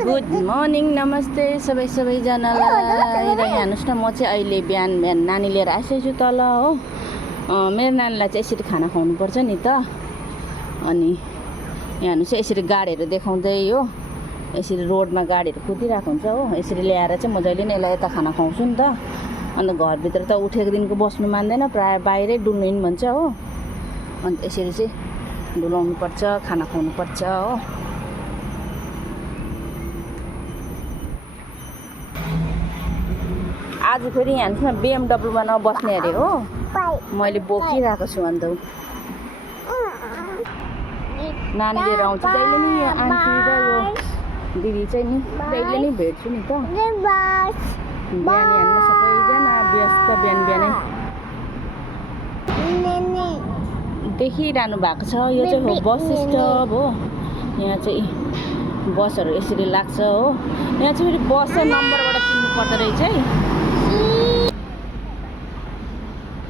Good morning नमस्ते सबैजनालाई र यहाँ हेर्नुहोस् न म चाहिँ अहिले बिहान नानी लिएर आइसकेको छु तल हो। मेरो नानीलाई चाहिँ यसरी खाना खुवाउनुपर्छ नि त। अनि यहाँ हेर्नुहोस् यसरी गाडीहरू देखाउँदै हो, यसरी रोडमा गाडीहरू कुदिरहेको हुन्छ हो। यसरी ल्याएर चाहिँ म जहिले नै यसलाई यता खाना खुवाउँछु नि त। अन्त घरभित्र त उठेको दिनको बस्नु मान्दैन, प्रायः बाहिरै डुल्नु हिँड्नु भन्छ हो। अन्त यसरी चाहिँ डुलाउनुपर्छ, खाना खुवाउनुपर्छ हो। आज फेरि यहाँ हेर्नुहोस् न BMW मा नबस्ने अरे हो, मैले बोकिरहेको छु। अन्त नानी लिएर आउँछु जहिले नि, यो आन्टी र यो दिदी चाहिँ नि जहिले नि भेट्छु नि त। बिहान हेर्नु सबैजना व्यस्त बिहान बिहानै देखिरहनु भएको छ। यो चाहिँ हो बस स्टप हो। यहाँ चाहिँ बसहरू यसरी लाग्छ हो। यहाँ चाहिँ फेरि बस नम्बरबाट चिन्नु पर्दो रहेछ है।